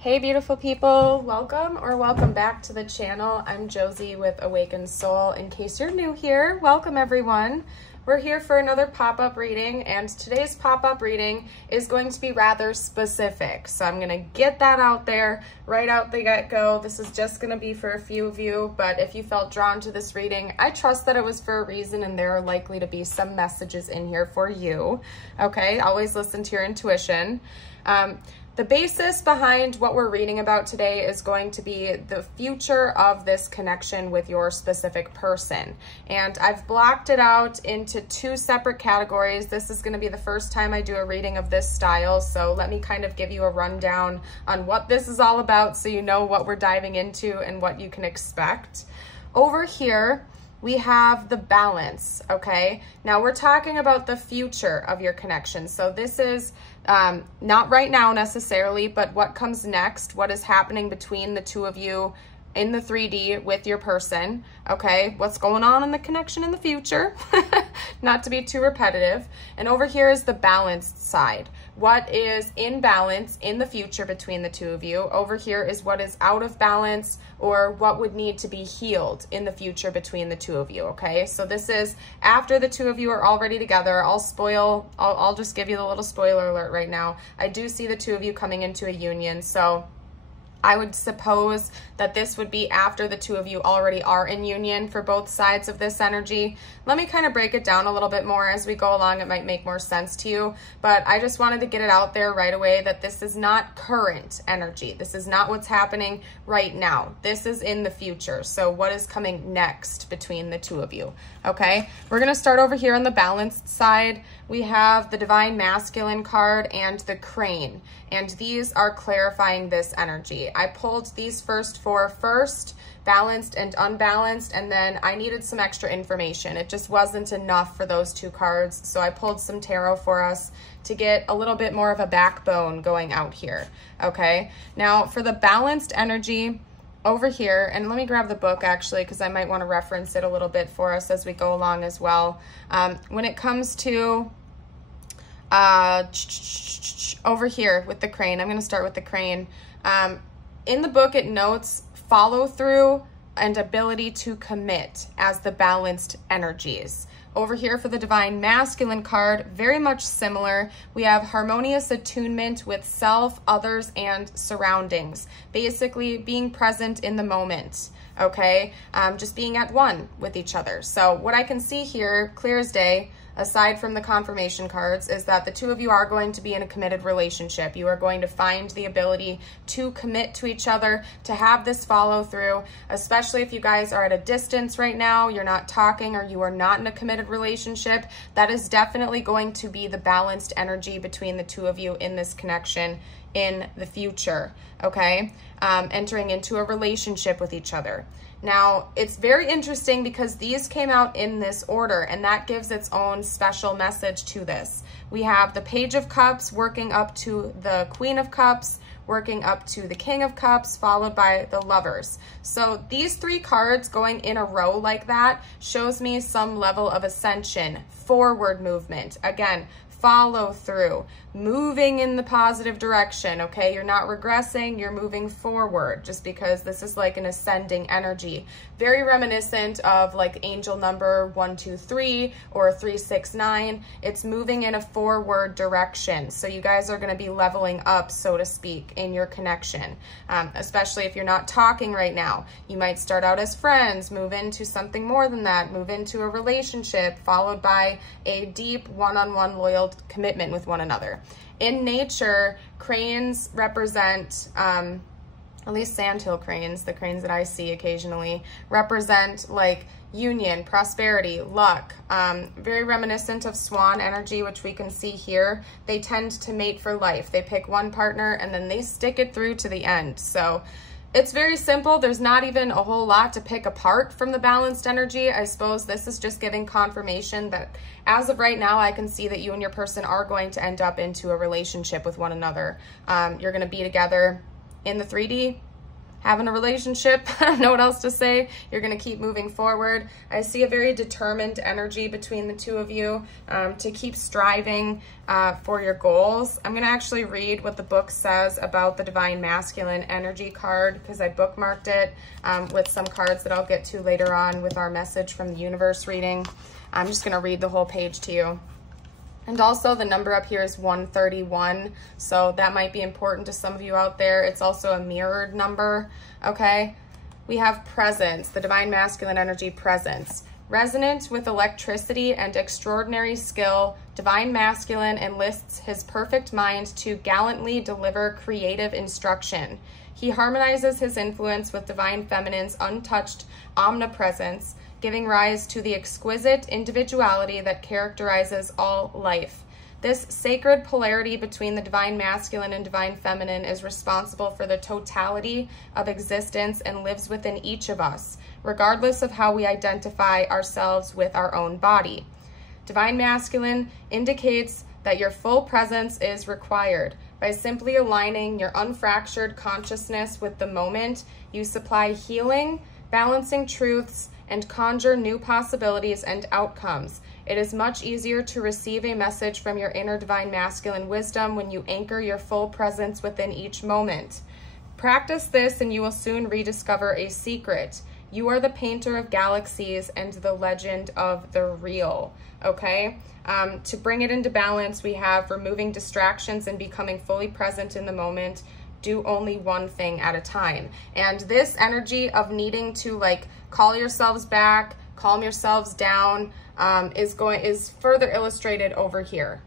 Hey beautiful people, welcome or welcome back to the channel. I'm Josie with Awakened Soul. In case you're new here, welcome everyone. We're here for another pop-up reading, and today's pop-up reading is going to be rather specific. So I'm gonna get that out there right out the get-go. This is just gonna be for a few of you, but if you felt drawn to this reading, I trust that it was for a reason and there are likely to be some messages in here for you. Okay, always listen to your intuition. The basis behind what we're reading about today is going to be the future of this connection with your specific person. And I've blocked it out into two separate categories. This is going to be the first time I do a reading of this style, so let me kind of give you a rundown on what this is all about so you know what we're diving into and what you can expect. Over here, we have the balance, okay? Now we're talking about the future of your connection. So this is not right now necessarily, but what comes next, what is happening between the two of you in the 3D with your person, okay? What's going on in the connection in the future, not to be too repetitive. And over here is the balanced side. What is in balance in the future between the two of you. Over here is what is out of balance or what would need to be healed in the future between the two of you, okay? So this is after the two of you are already together. I'll just give you the little spoiler alert right now. I do see the two of you coming into a union, so I would suppose that this would be after the two of you already are in union for both sides of this energy. Let me kind of break it down a little bit more as we go along. It might make more sense to you, but I just wanted to get it out there right away that this is not current energy. This is not what's happening right now. This is in the future. So what is coming next between the two of you? Okay, we're going to start over here on the balanced side. We have the Divine Masculine card and the Crane, and these are clarifying this energy. I pulled these first four first, balanced and unbalanced, and then I needed some extra information. It just wasn't enough for those two cards, so I pulled some tarot for us to get a little bit more of a backbone going out here, okay? Now, for the balanced energy over here, and let me grab the book actually because I might want to reference it a little bit for us as we go along as well. When it comes to over here with the Crane, I'm going to start with the Crane. In the book, it notes follow through and ability to commit as the balanced energies. Over here for the Divine Masculine card, very much similar. We have harmonious attunement with self, others, and surroundings. Basically being present in the moment, okay? Just being at one with each other. So what I can see here, clear as day, aside from the confirmation cards, is that the two of you are going to be in a committed relationship. You are going to find the ability to commit to each other, to have this follow through, especially if you guys are at a distance right now, you're not talking, or you are not in a committed relationship. That is definitely going to be the balanced energy between the two of you in this connection in the future, okay? Entering into a relationship with each other. Now, it's very interesting because these came out in this order, and that gives its own special message to this. We have the Page of Cups working up to the Queen of Cups, working up to the King of Cups, followed by the Lovers. So these three cards going in a row like that shows me some level of ascension, forward movement. Again, follow through, moving in the positive direction, okay? You're not regressing, you're moving forward, just because this is like an ascending energy. Very reminiscent of like angel number 123 or 369. It's moving in a forward direction. So you guys are going to be leveling up, so to speak, in your connection. Especially if you're not talking right now. You might start out as friends, move into something more than that, move into a relationship, followed by a deep one-on-one loyal commitment with one another. In nature, cranes represent, at least sandhill cranes, the cranes that I see occasionally, represent like union, prosperity, luck, very reminiscent of swan energy, which we can see here. They tend to mate for life. They pick one partner and then they stick it through to the end. So it's very simple. There's not even a whole lot to pick apart from the balanced energy. I suppose this is just giving confirmation that as of right now, I can see that you and your person are going to end up into a relationship with one another. You're going to be together in the 3D, having a relationship. I don't know what else to say. You're going to keep moving forward. I see a very determined energy between the two of you to keep striving for your goals. I'm going to actually read what the book says about the Divine Masculine energy card, because I bookmarked it with some cards that I'll get to later on with our message from the universe reading. I'm just going to read the whole page to you. And also the number up here is 131, so that might be important to some of you out there. It's also a mirrored number, okay? We have presence, the Divine Masculine energy presence. Resonant with electricity and extraordinary skill, Divine Masculine enlists his perfect mind to gallantly deliver creative instruction. He harmonizes his influence with Divine Feminine's untouched omnipresence, giving rise to the exquisite individuality that characterizes all life. This sacred polarity between the Divine Masculine and Divine Feminine is responsible for the totality of existence and lives within each of us, regardless of how we identify ourselves with our own body. Divine Masculine indicates that your full presence is required. By simply aligning your unfractured consciousness with the moment, you supply healing, balancing truths, and conjure new possibilities and outcomes. It is much easier to receive a message from your inner Divine Masculine wisdom when you anchor your full presence within each moment. Practice this and you will soon rediscover a secret. You are the painter of galaxies and the legend of the real, okay? To bring it into balance, we have removing distractions and becoming fully present in the moment. Do only one thing at a time. And this energy of needing to like call yourselves back, calm yourselves down, is further illustrated over here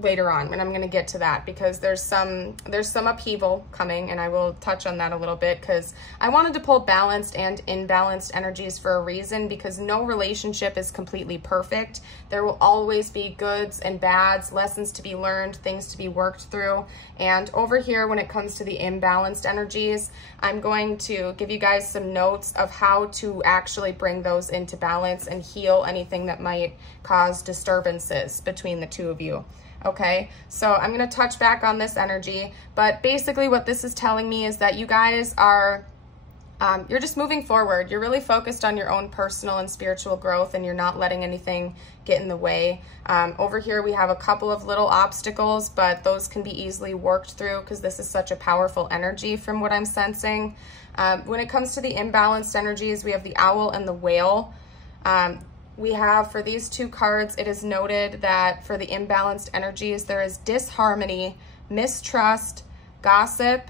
later on, and I'm going to get to that because there's some upheaval coming, and I will touch on that a little bit because I wanted to pull balanced and imbalanced energies for a reason, because no relationship is completely perfect. There will always be goods and bads, lessons to be learned, things to be worked through. And over here, when it comes to the imbalanced energies, I'm going to give you guys some notes of how to actually bring those into balance and heal anything that might cause disturbances between the two of you. Okay, so I'm going to touch back on this energy, but basically what this is telling me is that you guys are, you're just moving forward. You're really focused on your own personal and spiritual growth, and you're not letting anything get in the way. Over here we have a couple of little obstacles, but those can be easily worked through because this is such a powerful energy from what I'm sensing. When it comes to the imbalanced energies, we have the owl and the whale. We have, for these two cards, it is noted that for the imbalanced energies, there is disharmony, mistrust, gossip,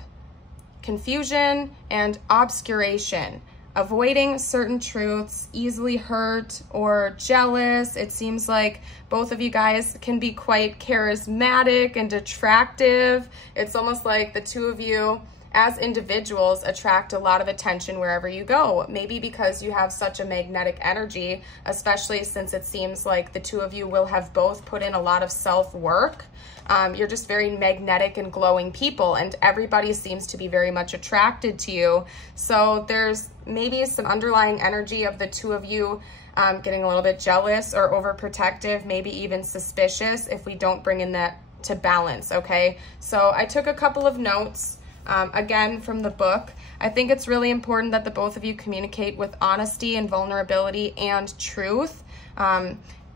confusion, and obscuration. Avoiding certain truths, easily hurt or jealous. It seems like both of you guys can be quite charismatic and attractive. It's almost like the two of you as individuals attract a lot of attention wherever you go, maybe because you have such a magnetic energy, especially since it seems like the two of you will have both put in a lot of self-work. You're just very magnetic and glowing people, and everybody seems to be very much attracted to you. So there's maybe some underlying energy of the two of you getting a little bit jealous or overprotective, maybe even suspicious if we don't bring in that to balance, okay? So I took a couple of notes again from the book. I think it's really important that the both of you communicate with honesty and vulnerability and truth.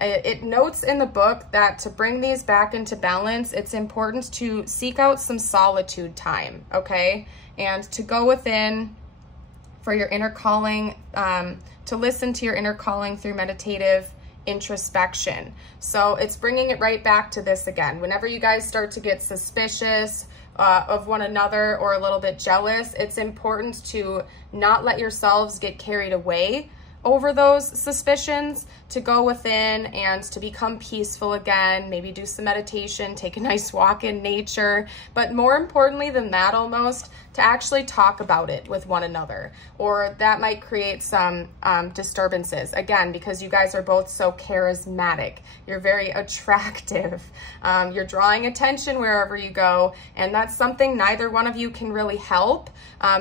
It notes in the book that to bring these back into balance, it's important to seek out some solitude time, okay? And to go within for your inner calling, to listen to your inner calling through meditative introspection. So it's bringing it right back to this again. Whenever you guys start to get suspicious of one another or a little bit jealous, it's important to not let yourselves get carried away over those suspicions, to go within and to become peaceful again, maybe do some meditation, take a nice walk in nature, but more importantly than that, almost to actually talk about it with one another, or that might create some disturbances, again, because you guys are both so charismatic. You're very attractive. You're drawing attention wherever you go, and that's something neither one of you can really help.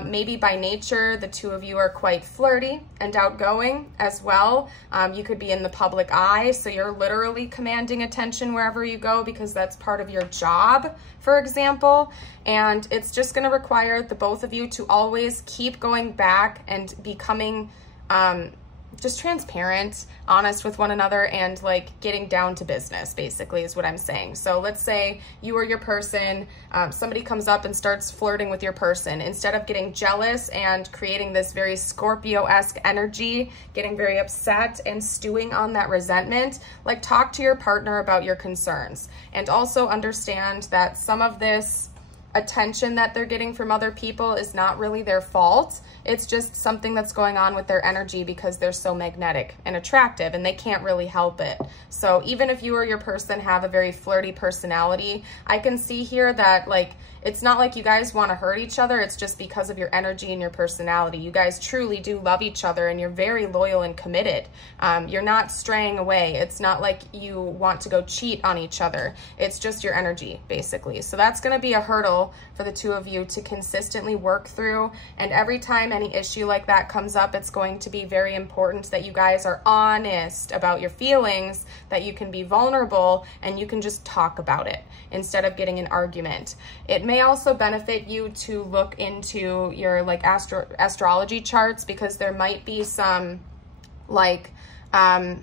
Maybe by nature, the two of you are quite flirty and outgoing, doing as well. You could be in the public eye, so you're literally commanding attention wherever you go because that's part of your job, for example. And it's just going to require the both of you to always keep going back and becoming just transparent, honest with one another, and like getting down to business, basically, is what I'm saying. So let's say you or your person, somebody comes up and starts flirting with your person. Instead of getting jealous and creating this very Scorpio-esque energy, getting very upset and stewing on that resentment, like talk to your partner about your concerns. And also understand that some of this attention that they're getting from other people is not really their fault. It's just something that's going on with their energy because they're so magnetic and attractive and they can't really help it. So even if you or your person have a very flirty personality, I can see here that like it's not like you guys want to hurt each other. It's just because of your energy and your personality. You guys truly do love each other and you're very loyal and committed. You're not straying away. It's not like you want to go cheat on each other. It's just your energy, basically. So that's going to be a hurdle for the two of you to consistently work through. And every time any issue like that comes up, it's going to be very important that you guys are honest about your feelings, that you can be vulnerable and you can just talk about it instead of getting an argument. It may also benefit you to look into your like astrology charts, because there might be some like, how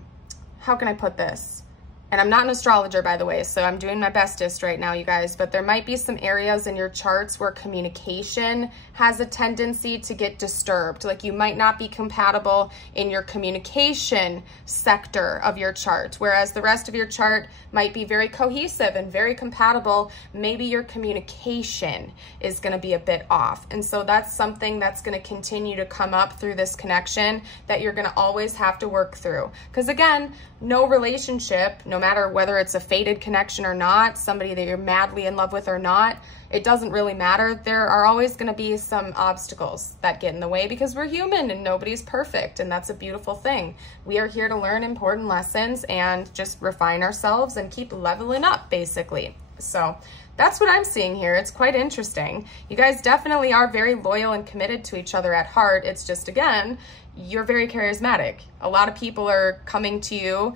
can I put this? And I'm not an astrologer, by the way, so I'm doing my bestest right now, you guys, but there might be some areas in your charts where communication has a tendency to get disturbed. Like you might not be compatible in your communication sector of your chart, whereas the rest of your chart might be very cohesive and very compatible. Maybe your communication is going to be a bit off. And so that's something that's going to continue to come up through this connection that you're going to always have to work through. Because again, no relationship, no matter whether it's a fated connection or not, somebody that you're madly in love with or not, it doesn't really matter. There are always going to be some obstacles that get in the way because we're human and nobody's perfect. And that's a beautiful thing. We are here to learn important lessons and just refine ourselves and keep leveling up, basically. So that's what I'm seeing here. It's quite interesting. You guys definitely are very loyal and committed to each other at heart. It's just, again, you're very charismatic. A lot of people are coming to you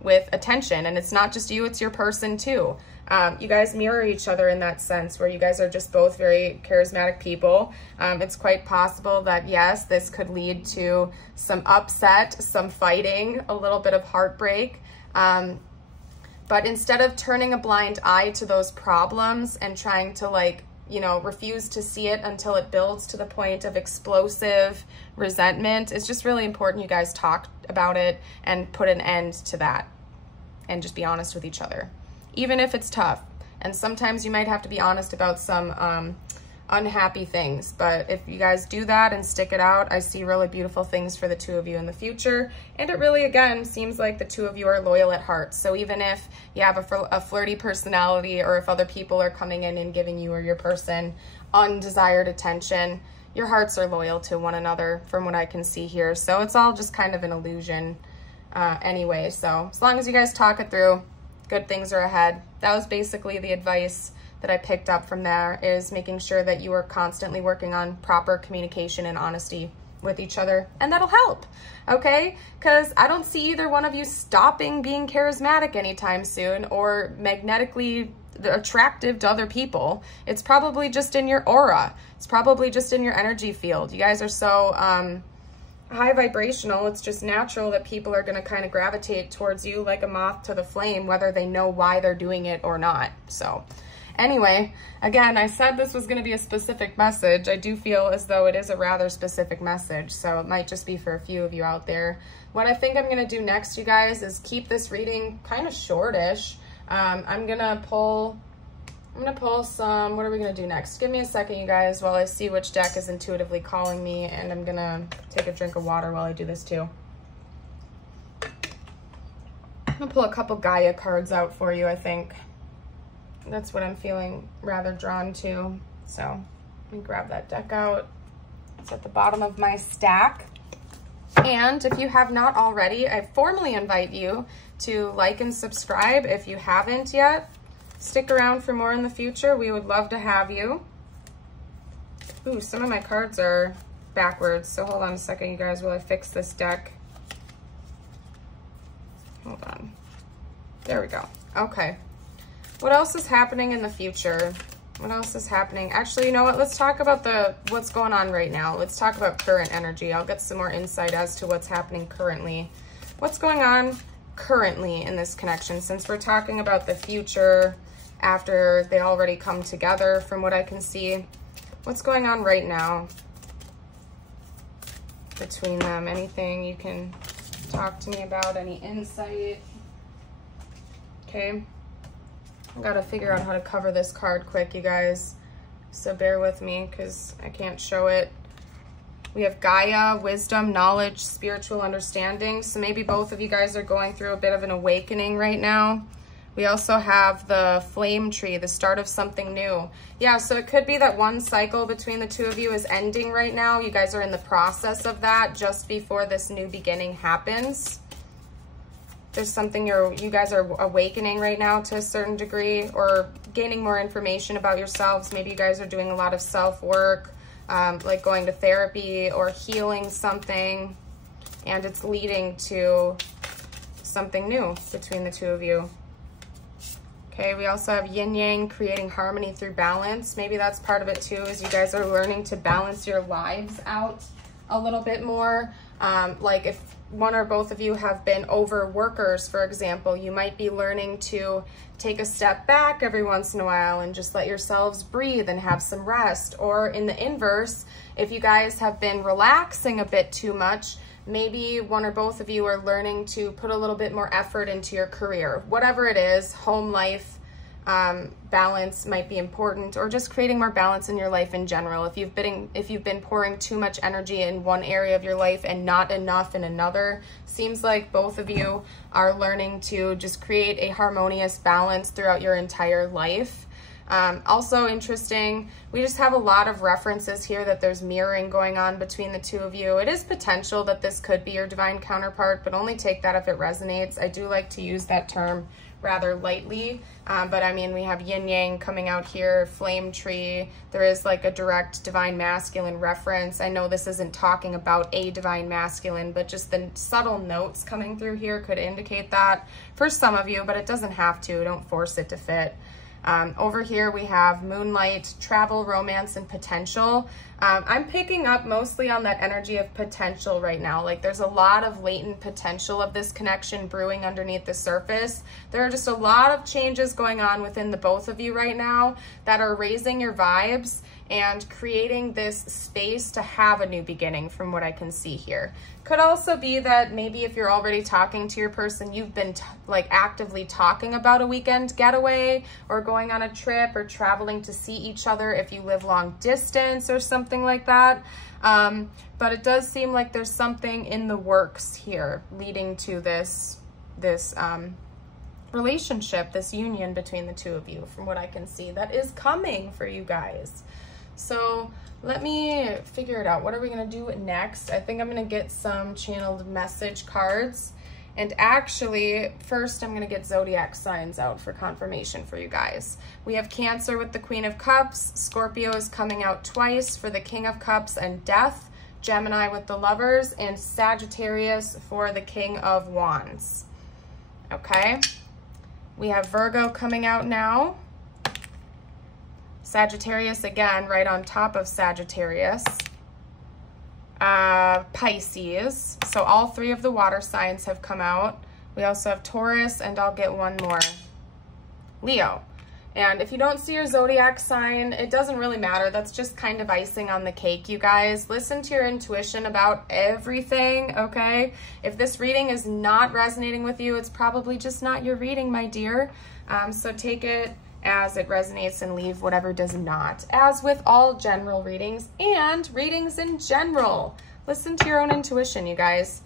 with attention, and it's not just you, it's your person too. You guys mirror each other in that sense where you guys are just both very charismatic people. It's quite possible that, yes, this could lead to some upset, some fighting, a little bit of heartbreak. But instead of turning a blind eye to those problems and trying to like, you know, refuse to see it until it builds to the point of explosive resentment, it's just really important you guys talk about it and put an end to that and just be honest with each other, even if it's tough. And sometimes you might have to be honest about some unhappy things, but if you guys do that and stick it out, I see really beautiful things for the two of you in the future. And it really, again, seems like the two of you are loyal at heart. So even if you have a flirty personality, or if other people are coming in and giving you or your person undesired attention, your hearts are loyal to one another from what I can see here. So it's all just kind of an illusion anyway. So as long as you guys talk it through, good things are ahead. That was basically the advice that I picked up from there, is making sure that you are constantly working on proper communication and honesty with each other, and that'll help, okay? Because I don't see either one of you stopping being charismatic anytime soon or magnetically attractive to other people. It's probably just in your aura. It's probably just in your energy field. You guys are so high vibrational. It's just natural that people are going to kind of gravitate towards you like a moth to the flame, whether they know why they're doing it or not. So anyway, again, I said this was going to be a specific message. I do feel as though it is a rather specific message, so it might just be for a few of you out there. What I think I'm going to do next, you guys, is keep this reading kind of shortish. I'm going to pull some, what are we going to do next? Give me a second, you guys, while I see which deck is intuitively calling me, and I'm going to take a drink of water while I do this too. I'm going to pull a couple Gaia cards out for you, I think. That's what I'm feeling rather drawn to. So let me grab that deck out. It's at the bottom of my stack. And if you have not already, I formally invite you to like and subscribe if you haven't yet. Stick around for more in the future. We would love to have you. Ooh, some of my cards are backwards. So hold on a second, you guys, while I fix this deck. Hold on. There we go. Okay. What else is happening in the future? What else is happening? Actually, you know what? Let's talk about what's going on right now. Let's talk about current energy. I'll get some more insight as to what's happening currently. What's going on currently in this connection, since we're talking about the future after they already come together from what I can see. What's going on right now between them? Anything you can talk to me about? Any insight? Okay. I've got to figure out how to cover this card quick, you guys. So bear with me because I can't show it. We have Gaia, wisdom, knowledge, spiritual understanding. So maybe both of you guys are going through a bit of an awakening right now. We also have the flame tree, the start of something new. Yeah, so it could be that one cycle between the two of you is ending right now. You guys are in the process of that just before this new beginning happens. There's something you guys are awakening right now to a certain degree, or gaining more information about yourselves. Maybe you guys are doing a lot of self-work, like going to therapy or healing something, and it's leading to something new between the two of you. Okay, we also have yin yang, creating harmony through balance. Maybe that's part of it too, is you guys are learning to balance your lives out a little bit more. Like if one or both of you have been overworkers, for example, you might be learning to take a step back every once in a while and just let yourselves breathe and have some rest. Or in the inverse, if you guys have been relaxing a bit too much, maybe one or both of you are learning to put a little bit more effort into your career. Whatever it is, home life, balance might be important, or just creating more balance in your life in general. If you've been pouring too much energy in one area of your life and not enough in another, seems like both of you are learning to just create a harmonious balance throughout your entire life. Also interesting, we just have a lot of references here that there's mirroring going on between the two of you. It is potential that this could be your divine counterpart, but only take that if it resonates. I do like to use that term rather lightly, but I mean, we have yin yang coming out here, flame tree. There is like a direct divine masculine reference. I know this isn't talking about a divine masculine, but just the subtle notes coming through here could indicate that for some of you, but it doesn't have to. Don't force it to fit. Over here we have moonlight, travel, romance, and potential. I'm picking up mostly on that energy of potential right now. Like there's a lot of latent potential of this connection brewing underneath the surface. There are just a lot of changes going on within the both of you right now that are raising your vibes and creating this space to have a new beginning from what I can see here. Could also be that maybe if you're already talking to your person, you've been like actively talking about a weekend getaway or going on a trip or traveling to see each other if you live long distance or something like that. But it does seem like there's something in the works here leading to this relationship, this union between the two of you, from what I can see, that is coming for you guys. So let me figure it out. What are we going to do next? I think I'm going to get some channeled message cards. And actually, first I'm going to get zodiac signs out for confirmation for you guys. We have Cancer with the Queen of Cups. Scorpio is coming out twice for the King of Cups and Death. Gemini with the Lovers. And Sagittarius for the King of Wands. Okay. We have Virgo coming out now. Sagittarius again, right on top of Sagittarius. Pisces. So all three of the water signs have come out. We also have Taurus, and I'll get one more. Leo. And if you don't see your zodiac sign, it doesn't really matter. That's just kind of icing on the cake, you guys. Listen to your intuition about everything, okay? If this reading is not resonating with you, it's probably just not your reading, my dear. So take it as it resonates and leave whatever does not, as with all general readings and readings in general. Listen to your own intuition, you guys.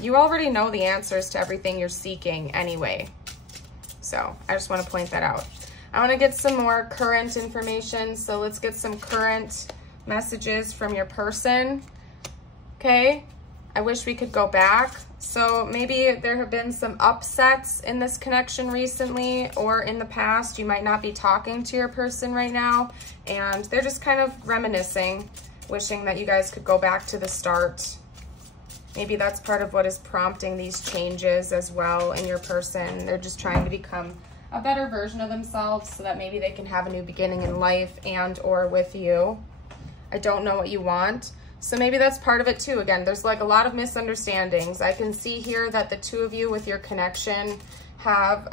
You already know the answers to everything you're seeking anyway. So I just want to point that out. I want to get some more current information. So let's get some current messages from your person. Okay. I wish we could go back. So maybe there have been some upsets in this connection recently, or in the past. You might not be talking to your person right now, and they're just kind of reminiscing. wishing that you guys could go back to the start. Maybe that's part of what is prompting these changes as well in your person. They're just trying to become a better version of themselves so that maybe they can have a new beginning in life and or with you. I don't know what you want. So maybe that's part of it too. Again, there's like a lot of misunderstandings. I can see here that the two of you with your connection have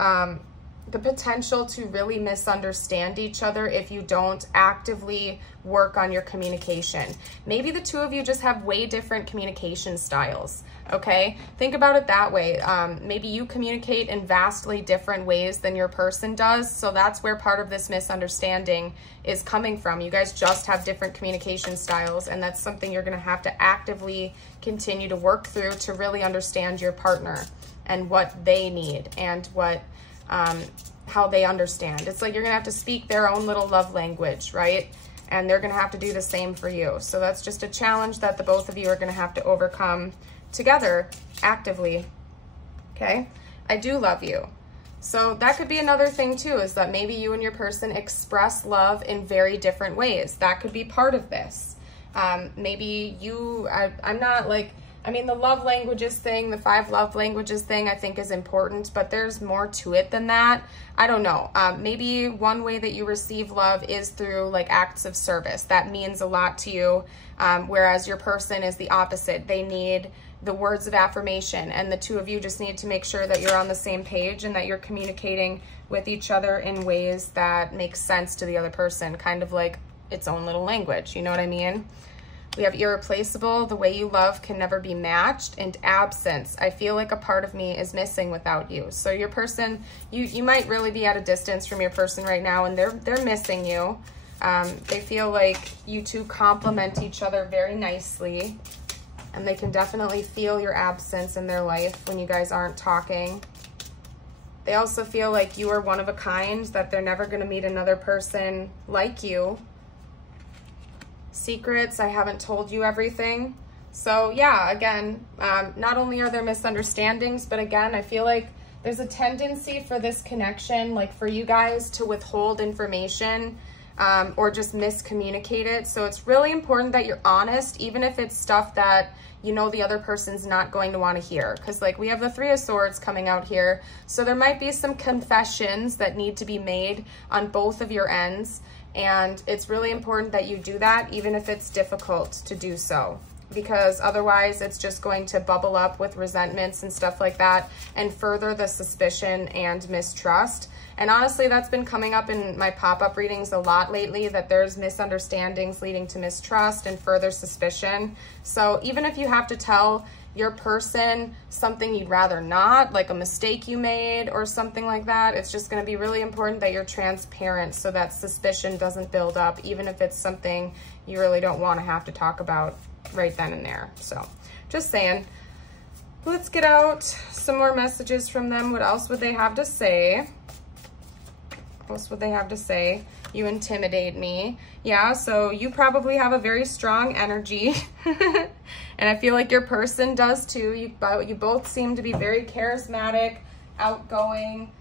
the potential to really misunderstand each other if you don't actively work on your communication. Maybe the two of you just have way different communication styles, okay? Think about it that way. Maybe you communicate in vastly different ways than your person does, so that's where part of this misunderstanding is coming from. You guys just have different communication styles, and that's something you're gonna have to actively continue to work through to really understand your partner and what they need and what how they understand. It's like you're gonna have to speak their own little love language, right? And they're gonna have to do the same for you. So that's just a challenge that the both of you are gonna have to overcome together actively, okay? I do love you. So that could be another thing too, is that maybe you and your person express love in very different ways. That could be part of this. Maybe you, I'm not like, I mean, the love languages thing, the 5 love languages thing, I think is important, but there's more to it than that. I don't know. Maybe one way that you receive love is through like acts of service. That means a lot to you, whereas your person is the opposite. They need the words of affirmation, and the two of you just need to make sure that you're on the same page and that you're communicating with each other in ways that make sense to the other person, kind of like its own little language. You know what I mean? We have irreplaceable, the way you love can never be matched, and absence. I feel like a part of me is missing without you. So your person, you might really be at a distance from your person right now, and they're missing you. They feel like you two complement each other very nicely, and they can definitely feel your absence in their life when you guys aren't talking. They also feel like you are one of a kind, that they're never going to meet another person like you. Secrets, I haven't told you everything. So yeah, again, not only are there misunderstandings, but again, I feel like there's a tendency for this connection, like for you guys to withhold information or just miscommunicate it. So it's really important that you're honest, even if it's stuff that you know the other person's not going to want to hear. Because like we have the 3 of Swords coming out here. So there might be some confessions that need to be made on both of your ends. And it's really important that you do that, even if it's difficult to do so, because otherwise it's just going to bubble up with resentments and stuff like that and further the suspicion and mistrust. And honestly, that's been coming up in my pop-up readings a lot lately, that there's misunderstandings leading to mistrust and further suspicion. So even if you have to tell your person something you'd rather not, like a mistake you made or something like that, it's just going to be really important that you're transparent so that suspicion doesn't build up, even if it's something you really don't want to have to talk about right then and there. So just saying. Let's get out some more messages from them. What else would they have to say? What else would they have to say? You intimidate me. Yeah, so you probably have a very strong energy. And I feel like your person does too. You both seem to be very charismatic, outgoing,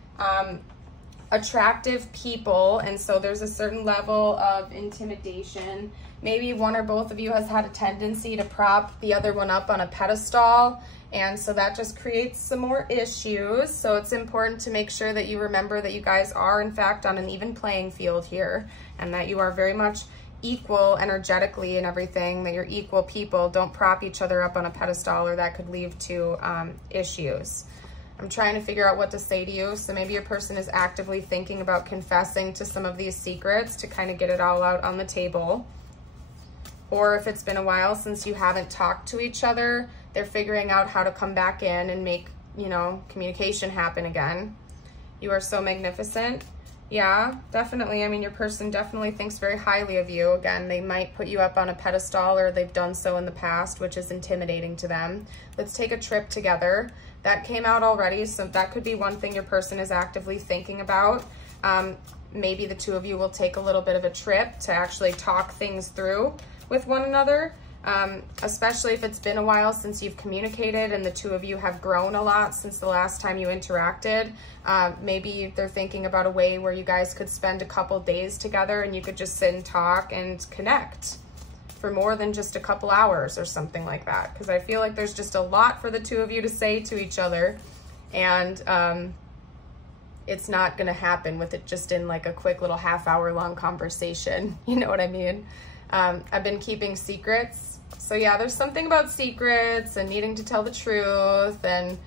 attractive people. And so there's a certain level of intimidation. Maybe one or both of you has had a tendency to prop the other one up on a pedestal. And so that just creates some more issues. So it's important to make sure that you remember that you guys are in fact on an even playing field here, and that you are very much equal energetically and everything, that you're equal people. Don't prop each other up on a pedestal, or that could lead to issues. I'm trying to figure out what to say to you. So maybe your person is actively thinking about confessing to some of these secrets to kind of get it all out on the table. Or if it's been a while since you haven't talked to each other, they're figuring out how to come back in and make, you know, communication happen again. You are so magnificent. Yeah, definitely. I mean, your person definitely thinks very highly of you. Again, they might put you up on a pedestal, or they've done so in the past, which is intimidating to them. Let's take a trip together. That came out already, so that could be one thing your person is actively thinking about. Maybe the two of you will take a little bit of a trip to actually talk things through with one another. Especially if it's been a while since you've communicated and the two of you have grown a lot since the last time you interacted. Maybe they're thinking about a way where you guys could spend a couple days together and you could just sit and talk and connect. for more than just a couple hours or something like that, because I feel like there's just a lot for the two of you to say to each other, and it's not gonna happen with it just in like a quick little half-hour long conversation. You know what I mean? I've been keeping secrets. So yeah, there's something about secrets and needing to tell the truth. And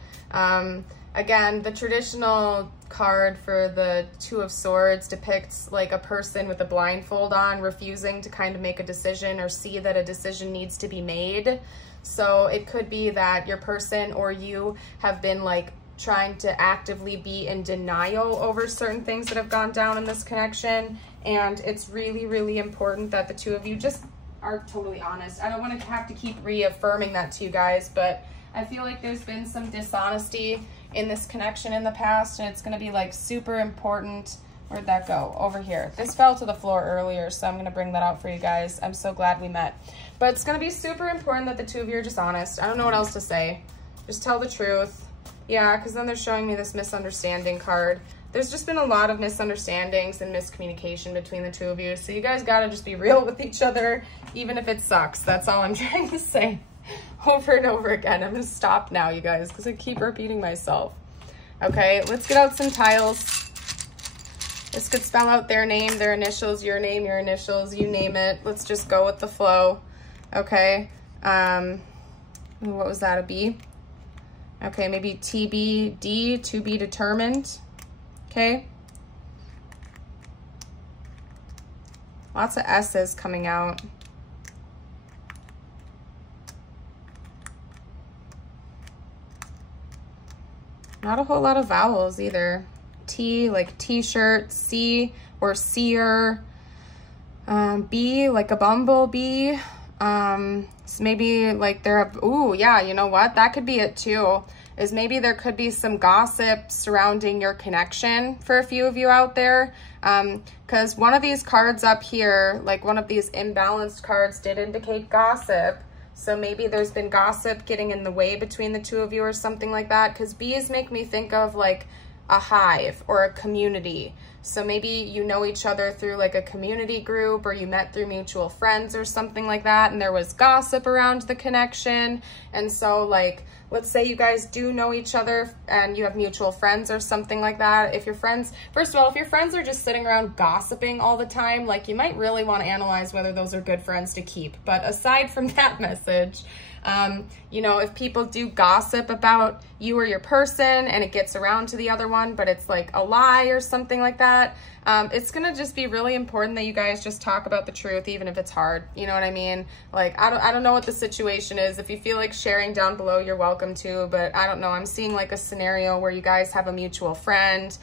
again, the traditional card for the Two of Swords depicts like a person with a blindfold on, refusing to kind of make a decision or see that a decision needs to be made. So it could be that your person or you have been like trying to actively be in denial over certain things that have gone down in this connection. And it's really, really important that the two of you just are totally honest. I don't want to have to keep reaffirming that to you guys, but I feel like there's been some dishonesty in this connection in the past, and it's going to be like super important. Where'd that go? Over here. This fell to the floor earlier, so I'm going to bring that out for you guys. I'm so glad we met. But it's going to be super important that the two of you are just honest. I don't know what else to say. Just tell the truth. Yeah, because then they're showing me this misunderstanding card. There's just been a lot of misunderstandings and miscommunication between the two of you. So you guys got to just be real with each other, even if it sucks. That's all I'm trying to say over and over again. I'm going to stop now, you guys, because I keep repeating myself. Okay, let's get out some tiles. This could spell out their name, their initials, your name, your initials, you name it. Let's just go with the flow. Okay. What was that, a B? Okay, maybe TBD, to be determined. Okay. Lots of S's coming out. Not a whole lot of vowels either. T, like t-shirt, C, or seer. B, like a bumblebee. So maybe like ooh, yeah, you know what? That could be it too, is maybe there could be some gossip surrounding your connection for a few of you out there. Because one of these cards up here, like one of these imbalanced cards, did indicate gossip. So maybe there's been gossip getting in the way between the two of you or something like that. Because bees make me think of like a hive or a community. So maybe you know each other through like a community group, or you met through mutual friends or something like that, and there was gossip around the connection. And so like, let's say you guys do know each other and you have mutual friends or something like that. If your friends, first of all, if your friends are just sitting around gossiping all the time, like you might really want to analyze whether those are good friends to keep. But aside from that message, you know, if people do gossip about you or your person and it gets around to the other one, but it's like a lie or something like that, it's gonna just be really important that you guys just talk about the truth, even if it's hard. You know what I mean? Like, I don't know what the situation is. If you feel like sharing down below, you're welcome to, but I don't know. I'm seeing like a scenario where you guys have a mutual friend,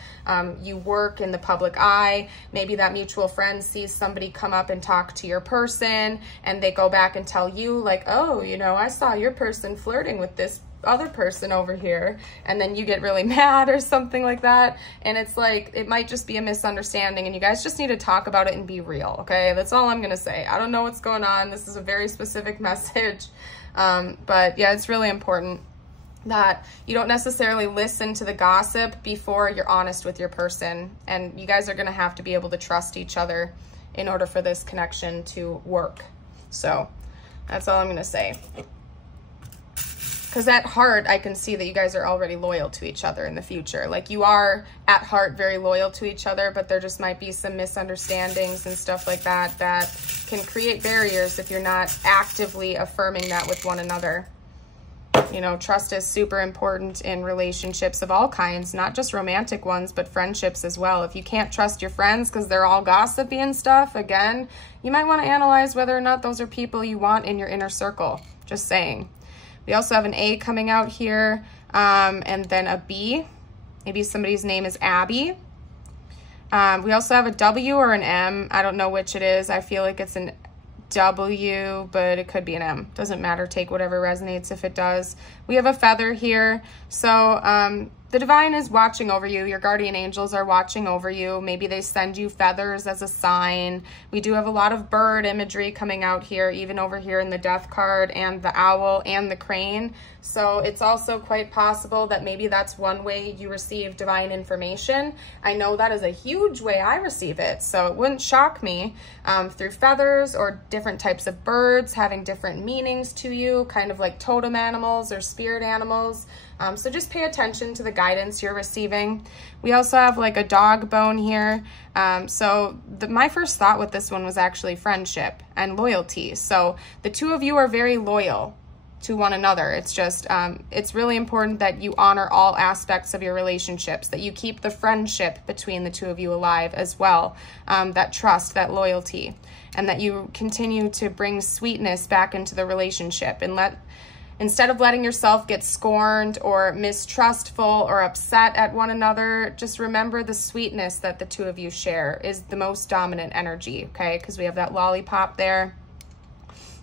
you work in the public eye, maybe that mutual friend sees somebody come up and talk to your person, and they go back and tell you like, oh, you know, I saw your person flirting with this other person over here, and then you get really mad or something like that. And it's like, it might just be a misunderstanding, and you guys just need to talk about it and be real. Okay, that's all I'm gonna say. I don't know what's going on. This is a very specific message, but yeah, it's really important that you don't necessarily listen to the gossip before you're honest with your person. And you guys are gonna have to be able to trust each other in order for this connection to work. So that's all I'm gonna say. Because at heart, I can see that you guys are already loyal to each other in the future. Like, you are at heart very loyal to each other, but there just might be some misunderstandings and stuff like that that can create barriers if you're not actively affirming that with one another. You know, trust is super important in relationships of all kinds, not just romantic ones, but friendships as well. If you can't trust your friends because they're all gossipy and stuff, again, you might want to analyze whether or not those are people you want in your inner circle. Just saying. We also have an A coming out here, and then a B. Maybe somebody's name is Abby. We also have a W or an M. I don't know which it is. I feel like it's an W, but it could be an M. Doesn't matter. Take whatever resonates if it does. We have a feather here. So the divine is watching over you. Your guardian angels are watching over you. Maybe they send you feathers as a sign. We do have a lot of bird imagery coming out here, even over here in the death card, and the owl and the crane. So it's also quite possible that maybe that's one way you receive divine information. I know that is a huge way I receive it, so it wouldn't shock me, through feathers or different types of birds having different meanings to you, kind of like totem animals or spirit animals. So just pay attention to the guidance you're receiving. We also have like a dog bone here. My first thought with this one was actually friendship and loyalty. So the two of you are very loyal to one another. It's just, it's really important that you honor all aspects of your relationships, that you keep the friendship between the two of you alive as well, that trust, that loyalty, and that you continue to bring sweetness back into the relationship, and instead of letting yourself get scorned or mistrustful or upset at one another, just remember the sweetness that the two of you share is the most dominant energy, okay? Because we have that lollipop there.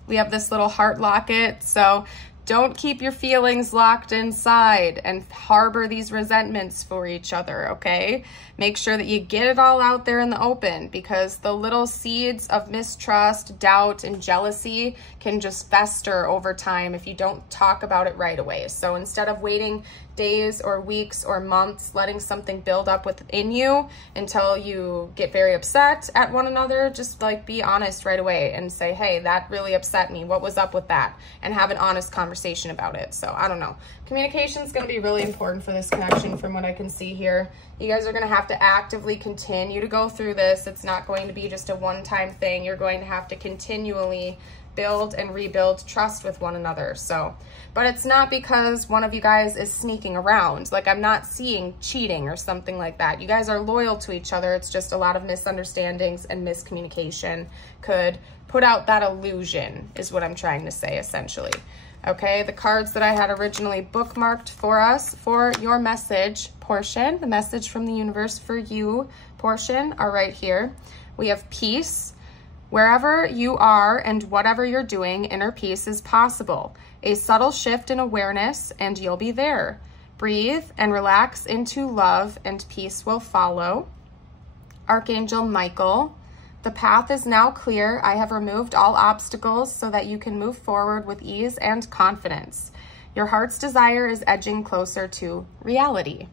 We have this little heart locket, so don't keep your feelings locked inside and harbor these resentments for each other, okay? Make sure that you get it all out there in the open, because the little seeds of mistrust, doubt, and jealousy can just fester over time if you don't talk about it right away. So instead of waiting days or weeks or months, letting something build up within you until you get very upset at one another, just like be honest right away and say, hey, that really upset me. What was up with that? And have an honest conversation about it. So I don't know. Communication is going to be really important for this connection from what I can see here. You guys are going to have to actively continue to go through this. It's not going to be just a one-time thing. You're going to have to continually build and rebuild trust with one another. So, but it's not because one of you guys is sneaking around. Like, I'm not seeing cheating or something like that. You guys are loyal to each other. It's just a lot of misunderstandings and miscommunication could put out that illusion, is what I'm trying to say, essentially. Okay, the cards that I had originally bookmarked for us for your message portion, the message from the universe for you portion, are right here. We have peace. Wherever you are and whatever you're doing, inner peace is possible. A subtle shift in awareness and you'll be there. Breathe and relax into love and peace will follow. Archangel Michael, the path is now clear. I have removed all obstacles so that you can move forward with ease and confidence. Your heart's desire is edging closer to reality.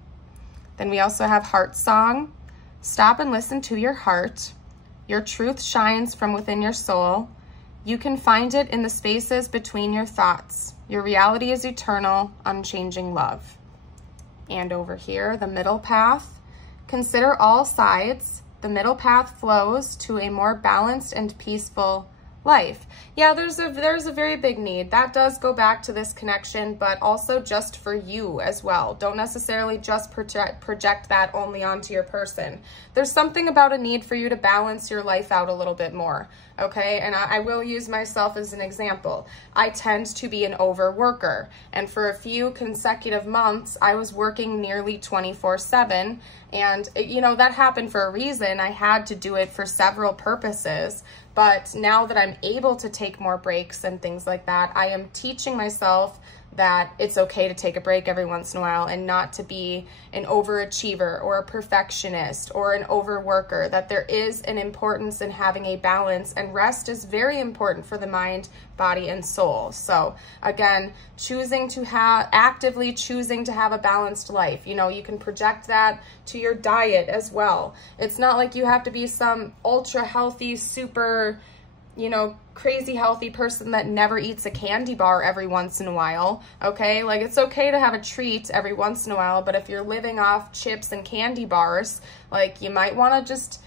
Then we also have Heart Song. Stop and listen to your heart. Your truth shines from within your soul. You can find it in the spaces between your thoughts. Your reality is eternal, unchanging love. And over here, the middle path. Consider all sides. The middle path flows to a more balanced and peaceful life. Yeah, there's a very big need. That does go back to this connection, but also just for you as well. Don't necessarily just project that only onto your person. There's something about a need for you to balance your life out a little bit more, okay? And I will use myself as an example. I tend to be an overworker, and for a few consecutive months, I was working nearly 24/7, and you know, that happened for a reason. I had to do it for several purposes. But now that I'm able to take more breaks and things like that, I am teaching myself that it's okay to take a break every once in a while and not to be an overachiever or a perfectionist or an overworker, that there is an importance in having a balance, and rest is very important for the mind, body, and soul. So again, actively choosing to have a balanced life. You know, you can project that to your diet as well. It's not like you have to be some ultra healthy, super, you know, crazy healthy person that never eats a candy bar every once in a while, okay? Like, it's okay to have a treat every once in a while, but if you're living off chips and candy bars, like, you might want to just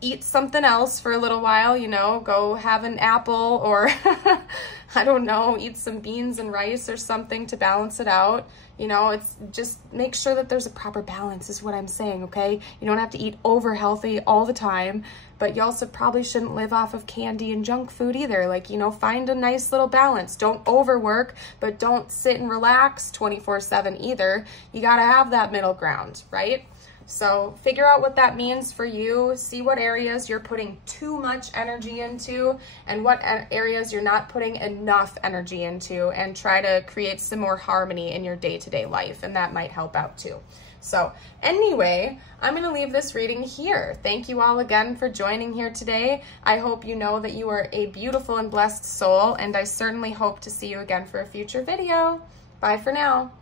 eat something else for a little while, you know, go have an apple or, I don't know, eat some beans and rice or something to balance it out. You know, it's just make sure that there's a proper balance is what I'm saying, okay? You don't have to eat over healthy all the time, but you also probably shouldn't live off of candy and junk food either. Like, you know, find a nice little balance. Don't overwork, but don't sit and relax 24/7 either. You gotta have that middle ground, right? So figure out what that means for you. See what areas you're putting too much energy into and what areas you're not putting enough energy into, and try to create some more harmony in your day-to-day life, and that might help out too. So anyway, I'm going to leave this reading here. Thank you all again for joining here today. I hope you know that you are a beautiful and blessed soul, and I certainly hope to see you again for a future video. Bye for now.